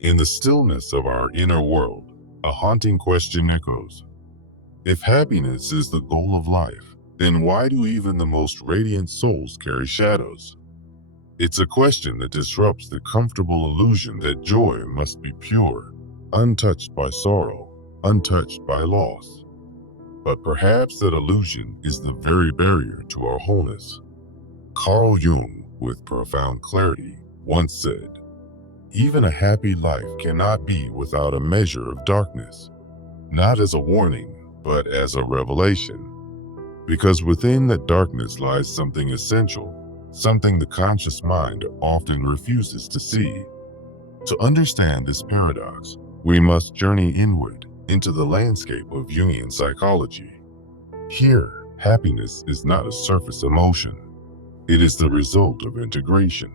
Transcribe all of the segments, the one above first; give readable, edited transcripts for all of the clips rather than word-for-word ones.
In the stillness of our inner world, a haunting question echoes. If happiness is the goal of life, then why do even the most radiant souls carry shadows? It's a question that disrupts the comfortable illusion that joy must be pure, untouched by sorrow, untouched by loss. But perhaps that illusion is the very barrier to our wholeness. Carl Jung, with profound clarity, once said, "Even a happy life cannot be without a measure of darkness, not as a warning, but as a revelation. Because within that darkness lies something essential, something the conscious mind often refuses to see." To understand this paradox, we must journey inward into the landscape of Jungian psychology. Here, happiness is not a surface emotion. It is the result of integration.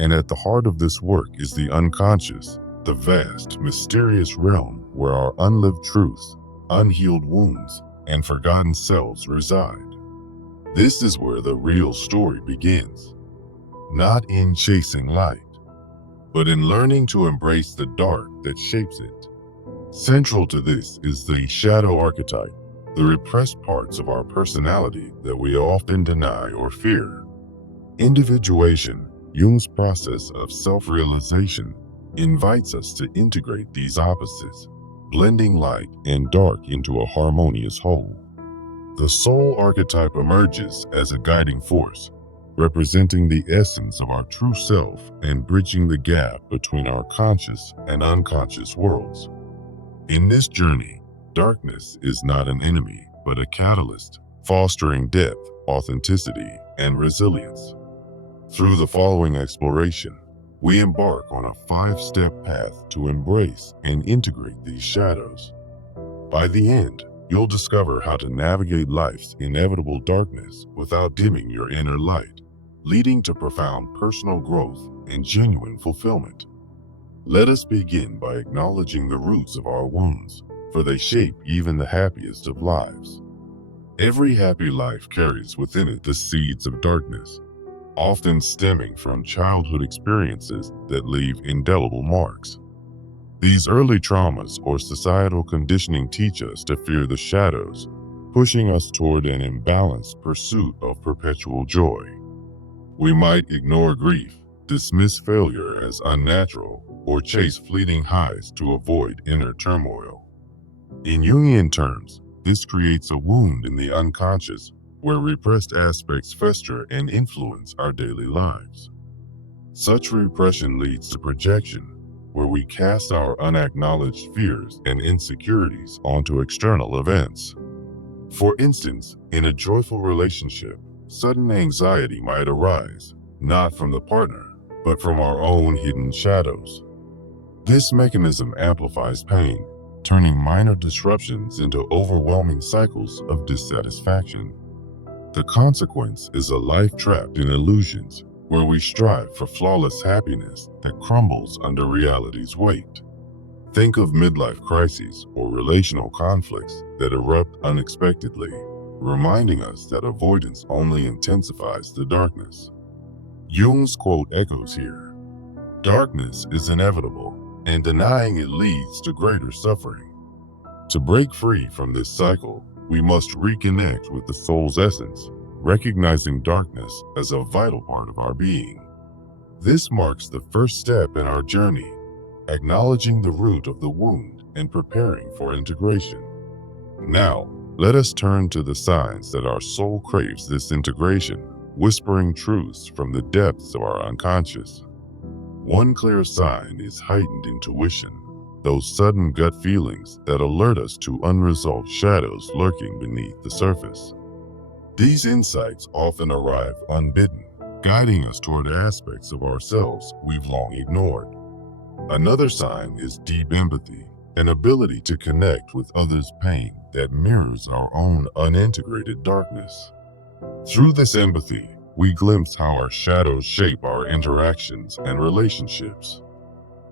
And at the heart of this work is the unconscious, the vast, mysterious realm where our unlived truths, unhealed wounds, and forgotten selves reside. This is where the real story begins. Not in chasing light, but in learning to embrace the dark that shapes it. Central to this is the shadow archetype, the repressed parts of our personality that we often deny or fear. Individuation, Jung's process of self-realization, invites us to integrate these opposites, blending light and dark into a harmonious whole. The soul archetype emerges as a guiding force, representing the essence of our true self and bridging the gap between our conscious and unconscious worlds. In this journey, darkness is not an enemy, but a catalyst, fostering depth, authenticity, and resilience. Through the following exploration, we embark on a 5-step path to embrace and integrate these shadows. By the end, you'll discover how to navigate life's inevitable darkness without dimming your inner light, leading to profound personal growth and genuine fulfillment. Let us begin by acknowledging the roots of our wounds, for they shape even the happiest of lives. Every happy life carries within it the seeds of darkness, often stemming from childhood experiences that leave indelible marks. These early traumas or societal conditioning teach us to fear the shadows, pushing us toward an imbalanced pursuit of perpetual joy. We might ignore grief, dismiss failure as unnatural, or chase fleeting highs to avoid inner turmoil. In Jungian terms, this creates a wound in the unconscious where repressed aspects fester and influence our daily lives. Such repression leads to projection, where we cast our unacknowledged fears and insecurities onto external events. For instance, in a joyful relationship, sudden anxiety might arise, not from the partner, but from our own hidden shadows. This mechanism amplifies pain, turning minor disruptions into overwhelming cycles of dissatisfaction. The consequence is a life trapped in illusions, where we strive for flawless happiness that crumbles under reality's weight. Think of midlife crises or relational conflicts that erupt unexpectedly, reminding us that avoidance only intensifies the darkness. Jung's quote echoes here: "Darkness is inevitable, and denying it leads to greater suffering." To break free from this cycle, we must reconnect with the soul's essence, recognizing darkness as a vital part of our being. This marks the first step in our journey, acknowledging the root of the wound and preparing for integration. Now, let us turn to the signs that our soul craves this integration, whispering truths from the depths of our unconscious. One clear sign is heightened intuition, those sudden gut feelings that alert us to unresolved shadows lurking beneath the surface. These insights often arrive unbidden, guiding us toward aspects of ourselves we've long ignored. Another sign is deep empathy, an ability to connect with others' pain that mirrors our own unintegrated darkness. Through this empathy, we glimpse how our shadows shape our interactions and relationships.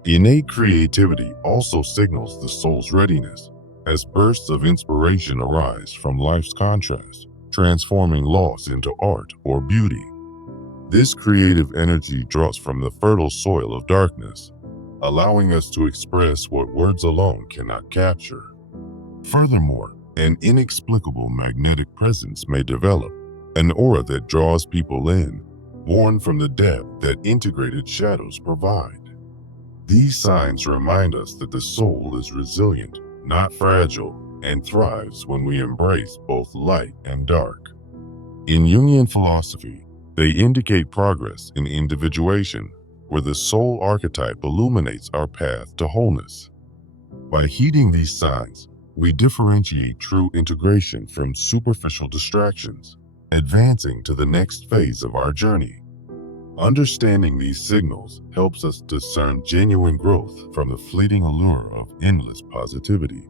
Innate creativity also signals the soul's readiness, as bursts of inspiration arise from life's contrast, transforming loss into art or beauty. This creative energy draws from the fertile soil of darkness, allowing us to express what words alone cannot capture. Furthermore, an inexplicable magnetic presence may develop, an aura that draws people in, born from the depth that integrated shadows provide. These signs remind us that the soul is resilient, not fragile, and thrives when we embrace both light and dark. In Jungian philosophy, they indicate progress in individuation, where the soul archetype illuminates our path to wholeness. By heeding these signs, we differentiate true integration from superficial distractions, advancing to the next phase of our journey. Understanding these signals helps us discern genuine growth from the fleeting allure of endless positivity.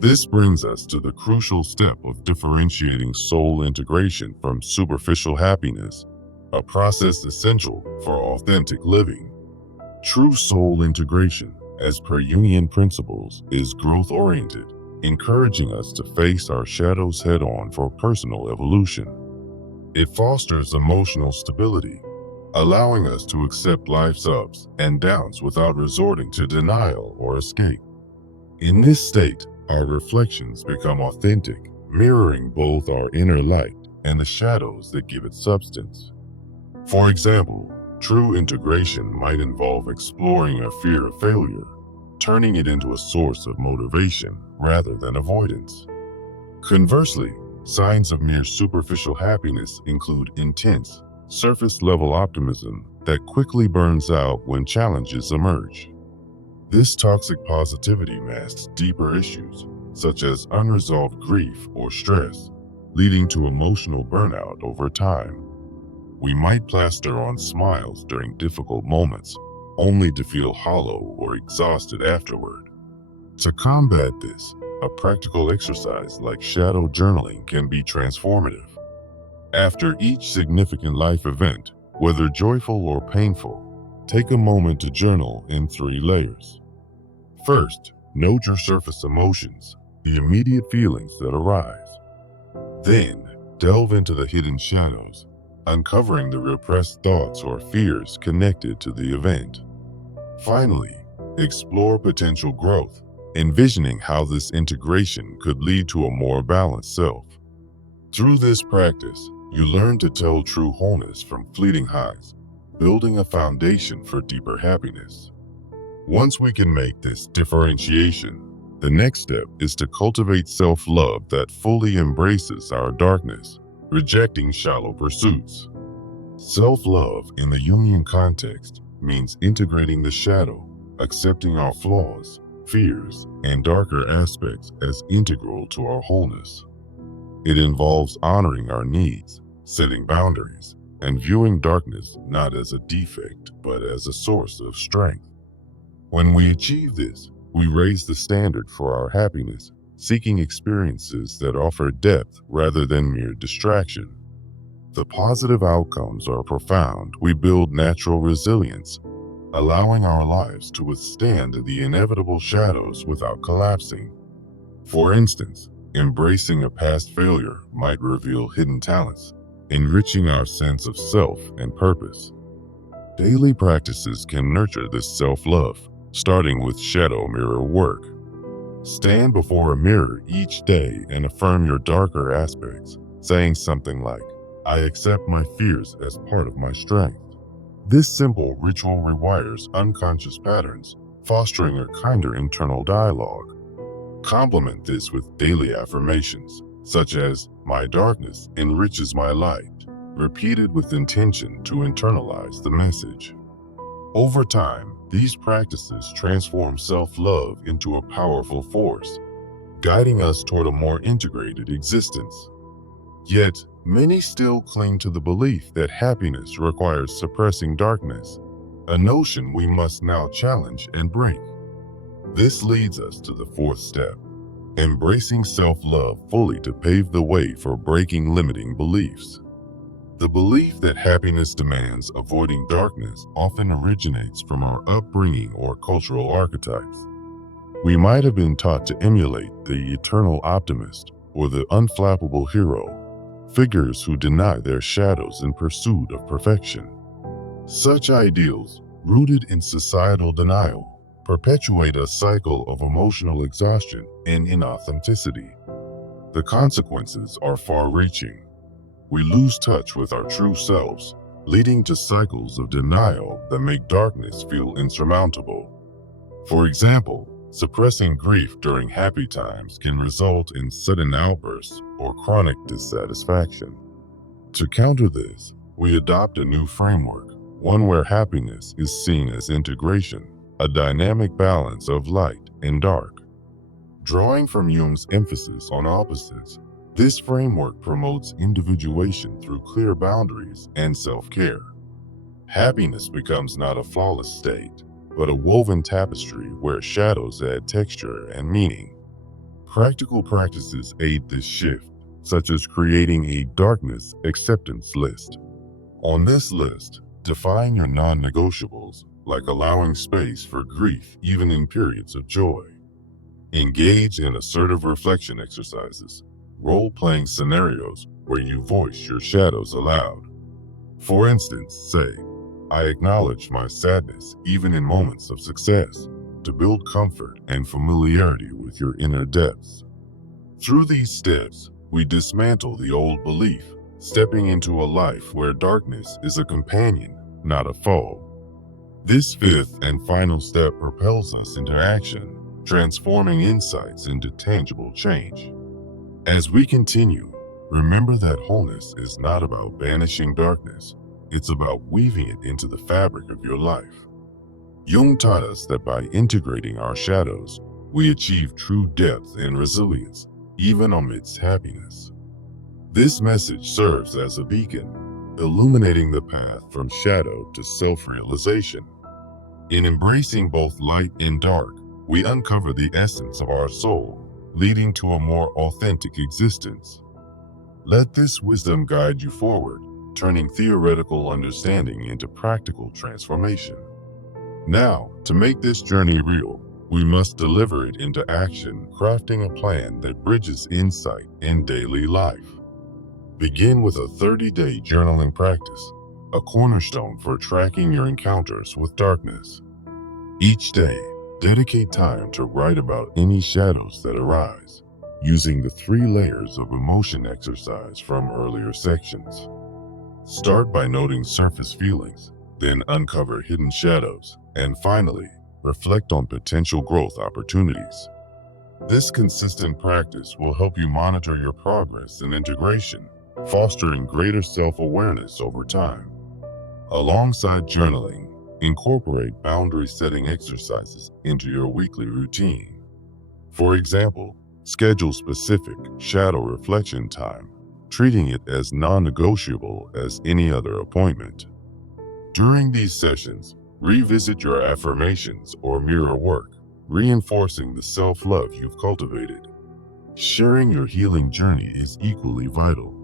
This brings us to the crucial step of differentiating soul integration from superficial happiness, a process essential for authentic living. True soul integration, as per Jungian principles, is growth-oriented, encouraging us to face our shadows head-on for personal evolution. It fosters emotional stability, allowing us to accept life's ups and downs without resorting to denial or escape. In this state, our reflections become authentic, mirroring both our inner light and the shadows that give it substance. For example, true integration might involve exploring a fear of failure, turning it into a source of motivation rather than avoidance. Conversely, signs of mere superficial happiness include intense, surface-level optimism that quickly burns out when challenges emerge. This toxic positivity masks deeper issues, such as unresolved grief or stress, leading to emotional burnout over time. We might plaster on smiles during difficult moments, only to feel hollow or exhausted afterward. To combat this, a practical exercise like shadow journaling can be transformative. After each significant life event, whether joyful or painful, take a moment to journal in 3 layers. First, note your surface emotions, the immediate feelings that arise. Then, delve into the hidden shadows, uncovering the repressed thoughts or fears connected to the event. Finally, explore potential growth, envisioning how this integration could lead to a more balanced self. Through this practice, you learn to tell true wholeness from fleeting highs, building a foundation for deeper happiness. Once we can make this differentiation, the next step is to cultivate self-love that fully embraces our darkness, rejecting shallow pursuits. Self-love in the Jungian context means integrating the shadow, accepting our flaws, fears, and darker aspects as integral to our wholeness. It involves honoring our needs, setting boundaries, and viewing darkness not as a defect but as a source of strength. When we achieve this, we raise the standard for our happiness, seeking experiences that offer depth rather than mere distraction. The positive outcomes are profound. We build natural resilience, allowing our lives to withstand the inevitable shadows without collapsing. For instance, embracing a past failure might reveal hidden talents, enriching our sense of self and purpose. Daily practices can nurture this self-love, starting with shadow mirror work. Stand before a mirror each day and affirm your darker aspects, saying something like, "I accept my fears as part of my strength." This simple ritual rewires unconscious patterns, fostering a kinder internal dialogue. Complement this with daily affirmations, such as, "My darkness enriches my light," repeated with intention to internalize the message. Over time, these practices transform self-love into a powerful force, guiding us toward a more integrated existence. Yet, many still cling to the belief that happiness requires suppressing darkness, a notion we must now challenge and break. This leads us to the 4th step, embracing self-love fully to pave the way for breaking limiting beliefs. The belief that happiness demands avoiding darkness often originates from our upbringing or cultural archetypes. We might have been taught to emulate the eternal optimist or the unflappable hero, figures who deny their shadows in pursuit of perfection. Such ideals, rooted in societal denial, perpetuate a cycle of emotional exhaustion and inauthenticity. The consequences are far-reaching. We lose touch with our true selves, leading to cycles of denial that make darkness feel insurmountable. For example, suppressing grief during happy times can result in sudden outbursts or chronic dissatisfaction. To counter this, we adopt a new framework, one where happiness is seen as integration, a dynamic balance of light and dark. Drawing from Jung's emphasis on opposites, this framework promotes individuation through clear boundaries and self-care. Happiness becomes not a flawless state, but a woven tapestry where shadows add texture and meaning. Practical practices aid this shift, such as creating a darkness acceptance list. On this list, define your non-negotiables, like allowing space for grief even in periods of joy. Engage in assertive reflection exercises, role-playing scenarios where you voice your shadows aloud. For instance, say, "I acknowledge my sadness even in moments of success," to build comfort and familiarity with your inner depths. Through these steps, we dismantle the old belief, stepping into a life where darkness is a companion, not a foe. This fifth and final step propels us into action, transforming insights into tangible change. As we continue, remember that wholeness is not about banishing darkness, it's about weaving it into the fabric of your life. Jung taught us that by integrating our shadows, we achieve true depth and resilience, even amidst happiness. This message serves as a beacon, illuminating the path from shadow to self-realization. In embracing both light and dark, we uncover the essence of our soul, leading to a more authentic existence. Let this wisdom guide you forward, turning theoretical understanding into practical transformation. Now, to make this journey real, we must deliver it into action, crafting a plan that bridges insight and daily life. Begin with a 30-day journaling practice, a cornerstone for tracking your encounters with darkness. Each day, dedicate time to write about any shadows that arise, using the 3 layers of emotion exercise from earlier sections. Start by noting surface feelings, then uncover hidden shadows, and finally, reflect on potential growth opportunities. This consistent practice will help you monitor your progress and integration, fostering greater self-awareness over time. Alongside journaling, incorporate boundary-setting exercises into your weekly routine. For example, schedule specific shadow reflection time, treating it as non-negotiable as any other appointment. During these sessions, revisit your affirmations or mirror work, reinforcing the self-love you've cultivated. Sharing your healing journey is equally vital.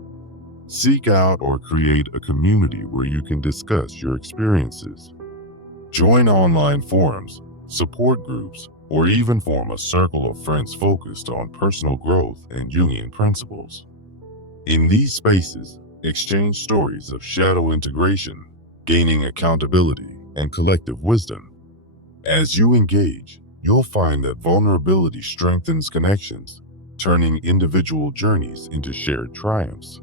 Seek out or create a community where you can discuss your experiences. Join online forums, support groups, or even form a circle of friends focused on personal growth and Jungian principles. In these spaces, exchange stories of shadow integration, gaining accountability, and collective wisdom. As you engage, you'll find that vulnerability strengthens connections, turning individual journeys into shared triumphs.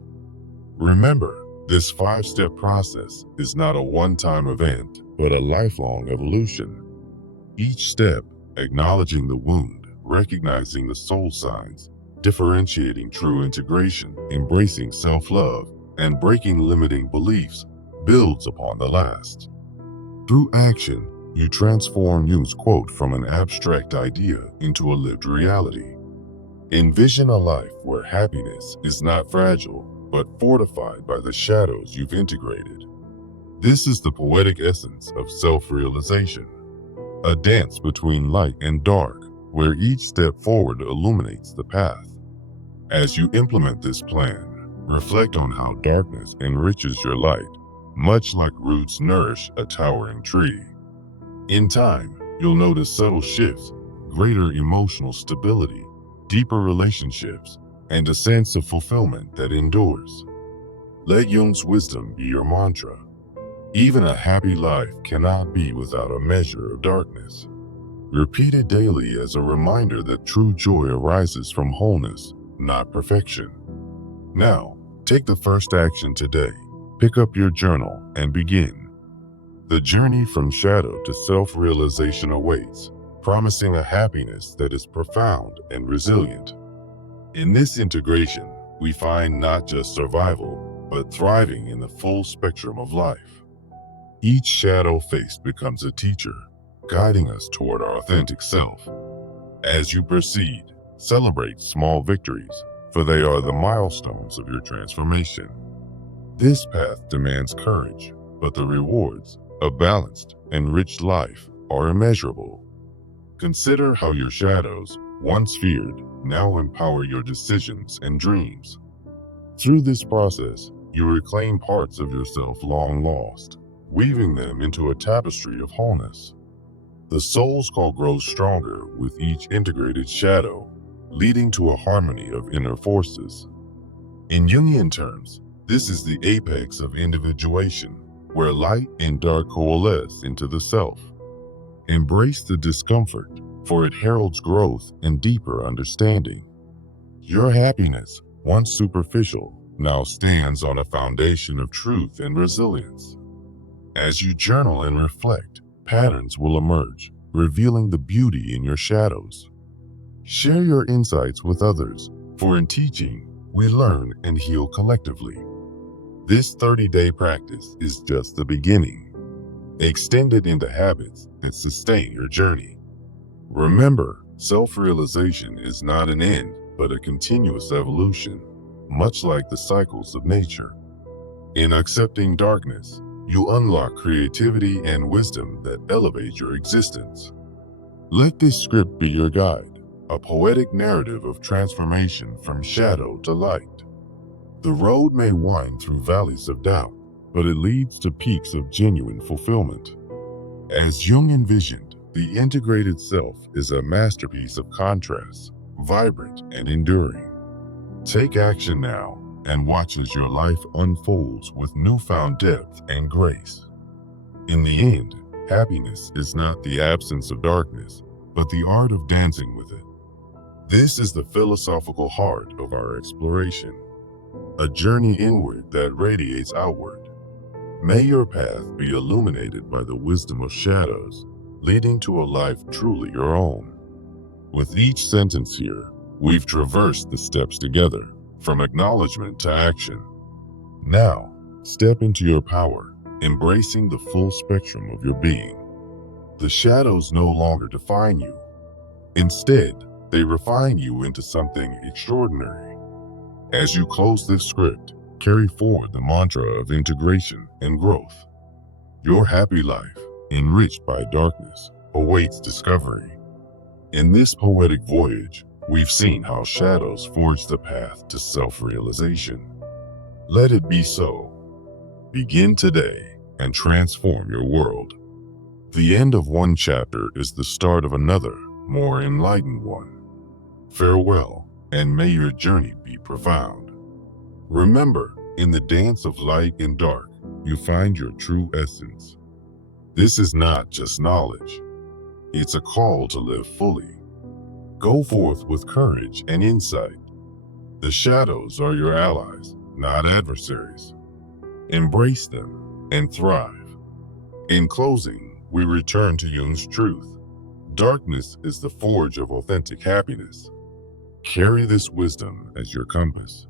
Remember, this 5-step process is not a one-time event, but a lifelong evolution. Each step, acknowledging the wound, recognizing the soul signs, differentiating true integration, embracing self-love, and breaking limiting beliefs, builds upon the last. Through action, you transform Jung's quote from an abstract idea into a lived reality. Envision a life where happiness is not fragile, but fortified by the shadows you've integrated. This is the poetic essence of self-realization, a dance between light and dark, where each step forward illuminates the path. As you implement this plan, reflect on how darkness enriches your light, much like roots nourish a towering tree. In time, you'll notice subtle shifts, greater emotional stability, deeper relationships, and a sense of fulfillment that endures. Let Jung's wisdom be your mantra. Even a happy life cannot be without a measure of darkness. Repeat it daily as a reminder that true joy arises from wholeness, not perfection. Now, take the first action today. Pick up your journal and begin. The journey from shadow to self-realization awaits, promising a happiness that is profound and resilient. In this integration, we find not just survival, but thriving in the full spectrum of life. Each shadow faced becomes a teacher, guiding us toward our authentic self. As you proceed, celebrate small victories, for they are the milestones of your transformation. This path demands courage, but the rewards, a balanced, enriched life, are immeasurable. Consider how your shadows, once feared, now empower your decisions and dreams. Through this process, you reclaim parts of yourself long lost, weaving them into a tapestry of wholeness. The soul's call grows stronger with each integrated shadow, leading to a harmony of inner forces. In Jungian terms, this is the apex of individuation, where light and dark coalesce into the self. Embrace the discomfort, for it heralds growth and deeper understanding. Your happiness, once superficial, now stands on a foundation of truth and resilience. As you journal and reflect, patterns will emerge, revealing the beauty in your shadows. Share your insights with others, for in teaching, we learn and heal collectively. This 30-day practice is just the beginning. Extend it into habits that sustain your journey. Remember, self-realization is not an end, but a continuous evolution, much like the cycles of nature. In accepting darkness, you unlock creativity and wisdom that elevate your existence. Let this script be your guide, a poetic narrative of transformation from shadow to light. The road may wind through valleys of doubt, but it leads to peaks of genuine fulfillment. As Jung envisioned, the integrated self is a masterpiece of contrast, vibrant and enduring. Take action now and watch as your life unfolds with newfound depth and grace. In the end, happiness is not the absence of darkness, but the art of dancing with it. This is the philosophical heart of our exploration, a journey inward that radiates outward. May your path be illuminated by the wisdom of shadows, leading to a life truly your own. With each sentence here, we've traversed the steps together, from acknowledgement to action. Now, step into your power, embracing the full spectrum of your being. The shadows no longer define you. Instead, they refine you into something extraordinary. As you close this script, carry forward the mantra of integration and growth. Your happy life, enriched by darkness, awaits discovery. In this poetic voyage, we've seen how shadows forge the path to self-realization. Let it be so. Begin today and transform your world. The end of one chapter is the start of another, more enlightened one. Farewell, and may your journey be profound. Remember, in the dance of light and dark, you find your true essence. This is not just knowledge. It's a call to live fully. Go forth with courage and insight. The shadows are your allies, not adversaries. Embrace them and thrive. In closing, we return to Jung's truth. Darkness is the forge of authentic happiness. Carry this wisdom as your compass.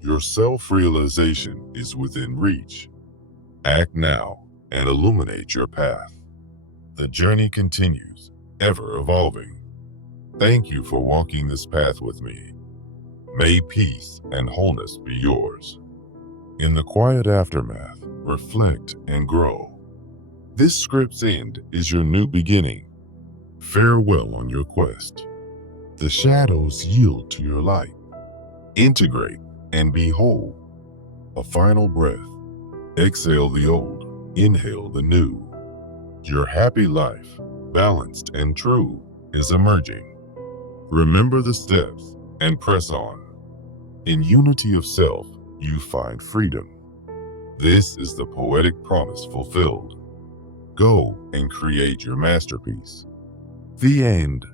Your self-realization is within reach. Act now and illuminate your path. The journey continues, ever evolving. Thank you for walking this path with me. May peace and wholeness be yours. In the quiet aftermath, reflect and grow. This script's end is your new beginning. Farewell on your quest. The shadows yield to your light. Integrate and be whole. A final breath. Exhale the old, inhale the new. Your happy life, balanced and true, is emerging. Remember the steps and press on. In unity of self, you find freedom. This is the poetic promise fulfilled. Go and create your masterpiece. The end.